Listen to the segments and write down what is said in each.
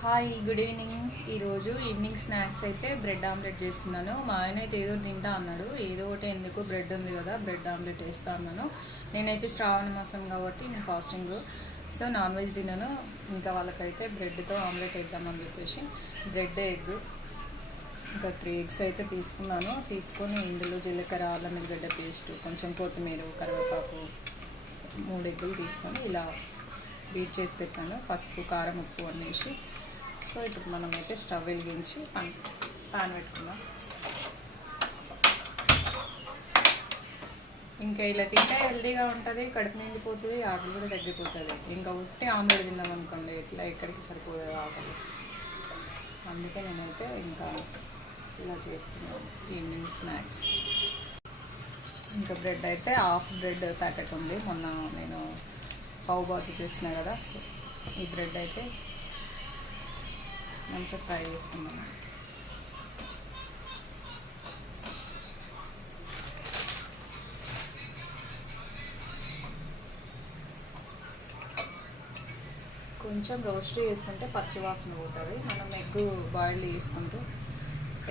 Hi, good evening. ఈరోజు evening snacks అయితే bread omelette చేస్తున్నాను. మా ఆయన అయితే ఏదో తింటా అన్నాడు. ఏదో ఒకటి ఎందుకు, బ్రెడ్ ఉంది కదా, బ్రెడ్ ఆమ్లెట్ వేస్తా అన్నాను. నేనైతే శ్రావణ మాసం కాబట్టి నేను ఫాస్టింగ్, సో నాన్ వెజ్ తిన్నాను. ఇంకా వాళ్ళకైతే బ్రెడ్తో ఆమ్లెట్ వేద్దామని చెప్పేసి బ్రెడ్ ఎగ్ ఇంకా 3 ఎగ్స్ అయితే తీసుకున్నాను. తీసుకొని ఇందులో జీలకర్ర, అల్లం వెల్లిగడ్డ పేస్ట్, కొంచెం కొత్తిమీర, కరివేపాకు, 3 ఎగ్గులు తీసుకొని ఇలా బీట్ చేసి పెట్టాను. పసుపు, కారం, ఉప్పు అన్నేసి. సో ఇప్పుడు మనమైతే స్టవ్ వెలిగించి పాన్ పెట్టుకుందాం. ఇంకా ఇలా తింటే హెల్తీగా ఉంటుంది, కడుపు నిండిపోతుంది, ఆకలి కూడా తగ్గిపోతుంది. ఇంకా ఉట్టి ఆమ్లెట్ తిందాం అనుకోండి, ఇట్లా ఎక్కడికి సరిపోతుంది ఆకలి. అందుకే నేనైతే ఇంకా ఇలా చేస్తున్నాను ఈవినింగ్ స్నాక్స్. ఇంకా బ్రెడ్ అయితే హాఫ్ బ్రెడ్ ప్యాకెట్ ఉంది, మొన్న నేను పావు బాజీ చేసిన కదా. సో ఈ బ్రెడ్ అయితే మంచిగా ఫ్రై చేస్తున్నాను. కొంచెం రోస్ట్ చేసుకుంటే పచ్చి వాసన పోతుంది. మనం ఎగ్ బాయిల్ చేసుకుంటూ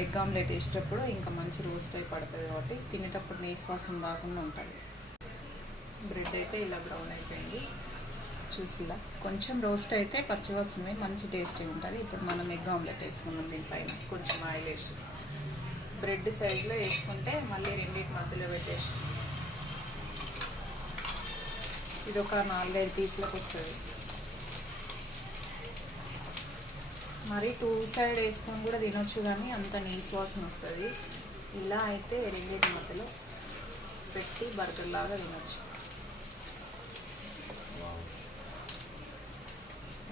ఎగ్ ఆమ్లెట్ వేసేటప్పుడు ఇంకా మంచి రోస్ట్ అయి పడుతుంది కాబట్టి తినేటప్పుడు నీసు వాసన రాకుండా ఉంటుంది. బ్రెడ్ అయితే ఇలా బ్రౌన్ అయిపోయింది చూసిలా. కొంచెం రోస్ట్ అయితే పచ్చివాసన మంచి టేస్టీ ఉంటుంది. ఇప్పుడు మనం ఎగ్ ఆమ్లెట్ వేసుకున్నాం. దీనిపైన కొంచెం ఆయిల్ వేసి బ్రెడ్ సైజులో వేసుకుంటే మళ్ళీ రెండింటి మధ్యలో పెట్టేసి ఇది ఒక 4-5 పీసులకు వస్తుంది. మరి 2 సైడ్ వేసుకొని కూడా తినొచ్చు, కానీ అంత నీసు వాసన వస్తుంది. ఇలా అయితే రెండింటి మధ్యలో పెట్టి బర్గర్ లాగా తినొచ్చు.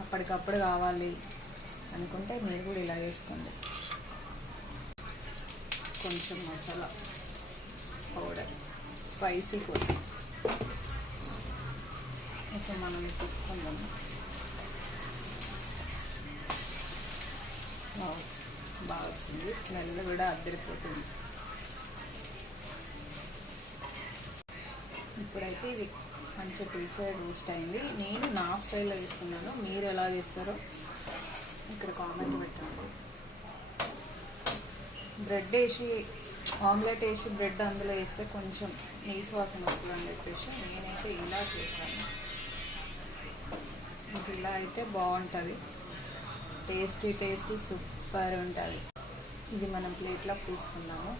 అప్పటికప్పుడు కావాలి అనుకుంటే మీరు కూడా ఇలా వేసుకోండి. కొంచెం మసాలా పౌడర్ స్పైసీ కోసం అయితే మనం తీసుకుందాము. బాగా వచ్చింది, స్మెల్ కూడా అద్దరిపోతుంది. ఇప్పుడైతే ఇది మంచిగా 2 సైడ్ రోస్ట్ అయింది. నేను నా స్టైల్లో చేస్తున్నాను, మీరు ఎలా చేస్తారో ఇక్కడ కామెంట్ పెట్టండి. బ్రెడ్ వేసి ఆమ్లెట్ వేసి బ్రెడ్ అందులో వేస్తే కొంచెం నీసు వాసన వస్తుందని చెప్పేసి నేనైతే ఇలా చేస్తాను. ఇలా అయితే బాగుంటుంది, టేస్టీ సూపర్ ఉంటుంది. ఇది మనం ప్లేట్లో తీసుకున్నాము.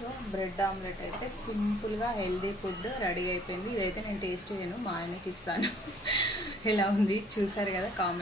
సో బ్రెడ్ ఆమ్లెట్ అయితే సింపుల్గా హెల్దీ ఫుడ్ రెడీ అయిపోయింది. ఇదైతే నేను టేస్ట్ చేయను, మా ఆయనకి ఇస్తాను. ఎలా ఉంది చూసారు కదా, కామెంట్